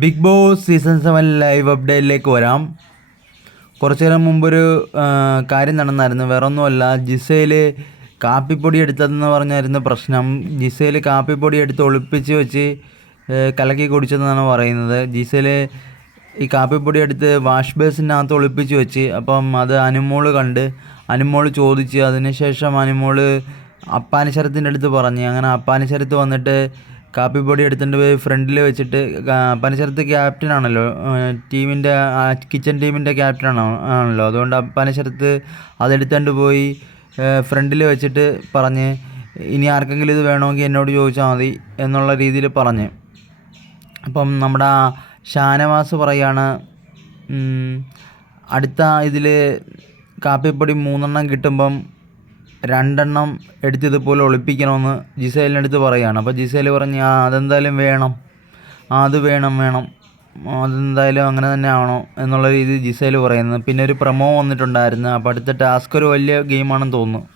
Bigg Boss season seven live അപ്ഡേറ്റിലേക്ക് വരാം. കുറച്ചു നേരം മുമ്പൊരു കാര്യം നടന്നായിരുന്നു. വേറെ ഒന്നുമല്ല ജിസയിൽ കാപ്പിപ്പൊടി എടുത്തതെന്ന് പറഞ്ഞായിരുന്നു പ്രശ്നം. ജിസയിൽ കാപ്പിപ്പൊടി എടുത്ത് ഒളിപ്പിച്ച് വെച്ച് കലക്കി കുടിച്ചതെന്നാണ് പറയുന്നത്. ജിസയിൽ ഈ കാപ്പിപ്പൊടി എടുത്ത് വാഷ് ബേസിനകത്ത് ഒളിപ്പിച്ച് വെച്ച് അപ്പം അത് അനുമോൾ കണ്ട് അനുമോൾ ചോദിച്ച് അതിനുശേഷം അനുമോൾ അപ്പാനിശരത്തിന്റെ അടുത്ത് പറഞ്ഞ്. അങ്ങനെ അപ്പാനിശരത്ത് വന്നിട്ട് കാപ്പിപ്പൊടി എടുത്തിട്ട് പോയി ഫ്രണ്ടിൽ വെച്ചിട്ട് പനശരത്ത് ക്യാപ്റ്റനാണല്ലോ ടീമിന്റെ കിച്ചൺ ടീമിന്റെ ക്യാപ്റ്റൻ ആണോ ആണല്ലോ. അതുകൊണ്ട് പനശരത്ത് അതെടുത്തുകൊണ്ട് പോയി ഫ്രണ്ടിൽ വെച്ചിട്ട് പറഞ്ഞ് ഇനി ആർക്കെങ്കിലും ഇത് വേണമെങ്കിൽ എന്നോട് ചോദിച്ചാൽ മതി എന്നുള്ള രീതിയിൽ പറഞ്ഞ്. അപ്പം നമ്മുടെ ഷാനവാസ് പറയാണ് അടുത്ത ഇതിൽ കാപ്പിപ്പൊടി മൂന്നെണ്ണം കിട്ടുമ്പം രണ്ടെണ്ണം എടുത്ത് ഇതുപോലെ ഒളിപ്പിക്കണമെന്ന് ജിസേലിനടുത്ത് പറയുകയാണ്. അപ്പോൾ ജിസേൽ പറഞ്ഞ് ആ അതെന്തായാലും വേണം. ആ അത് വേണം വേണം. അതെന്തായാലും അങ്ങനെ തന്നെ ആവണം എന്നുള്ള രീതി ജിസേൽ പറയുന്നത്. പിന്നെ ഒരു പ്രമോ വന്നിട്ടുണ്ടായിരുന്നു. അപ്പോൾ അടുത്ത ടാസ്ക് ഒരു വലിയ ഗെയിമാണെന്ന് തോന്നുന്നു.